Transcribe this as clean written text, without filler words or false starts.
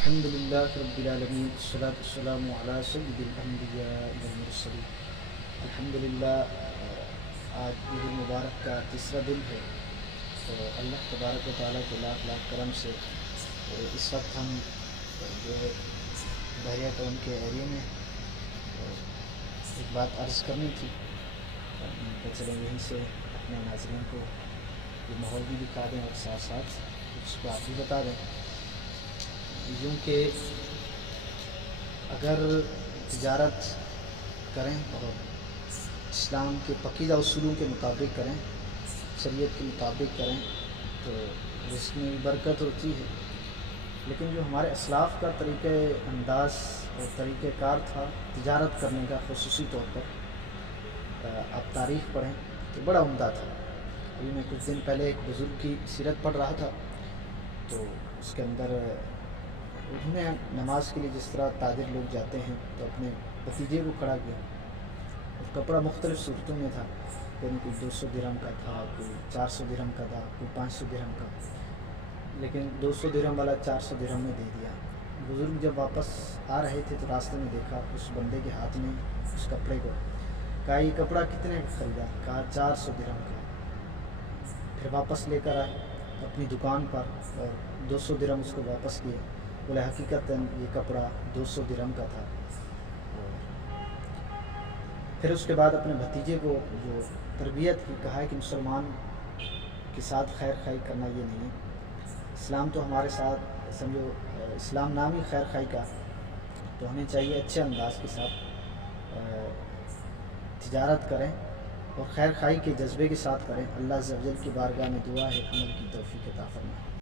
الحمد للہ رب العالمین والصلاة والسلام علی سید الانبیاء والمرسلین۔ الحمد للہ آج عید المبارک کا تیسرا دن ہے، تو اللہ تبارک و تعالیٰ کے لاکھ لاکھ کرم سے اس وقت ہم جو ہے بحریہ ٹاؤن کے ایریے میں ایک بات عرض کرنی تھی، کہ چلیں یہیں سے اپنے ناظرین کو یہ ماحول بھی دکھا دیں اور ساتھ ساتھ کچھ بات بھی بتا دیں۔ یوں کہ اگر تجارت کریں اور اسلام کے پاکیزہ اصولوں کے مطابق کریں، شریعت کے مطابق کریں، تو رزق میں بھی برکت ہوتی ہے۔ لیکن جو ہمارے اسلاف کا طریقہ انداز اور طریقہ کار تھا تجارت کرنے کا، خصوصی طور پر آپ تاریخ پڑھیں تو بڑا عمدہ تھا۔ ابھی میں کچھ دن پہلے ایک بزرگ کی سیرت پڑھ رہا تھا، تو اس کے اندر انہوں نے نماز کے لیے جس طرح تاجر لوگ جاتے ہیں تو اپنے بھتیجے کو کھڑا کیا، اور کپڑا مختلف صورتوں میں تھا، یعنی کوئی 200 درہم کا تھا، کوئی 400 درہم کا تھا، کوئی 500 درہم کا، لیکن 200 درہم والا 400 درہم میں دے دیا۔ بزرگ جب واپس آ رہے تھے تو راستے میں دیکھا اس بندے کے ہاتھ میں اس کپڑے کو، کہا یہ کپڑا کتنے کا خریدا؟ کہا 400 درہم کا۔ پھر واپس لے کر آئے اپنی دکان پر اور 200 درہم اس کو واپس کیے، بولے حقیقتاً یہ کپڑا 200 درہم کا تھا۔ پھر اس کے بعد اپنے بھتیجے کو جو تربیت کی، کہا ہے کہ مسلمان کے ساتھ خیر خائی کرنا یہ نہیں ہے، اسلام تو ہمارے ساتھ سمجھو اسلام نام ہی خیر خائی کا، تو ہمیں چاہیے اچھے انداز کے ساتھ تجارت کریں اور خیر خائی کے جذبے کے ساتھ کریں۔ اللہ عز و جل کی بارگاہ میں دعا ہے عمل کی توفیق عطا فرمائے۔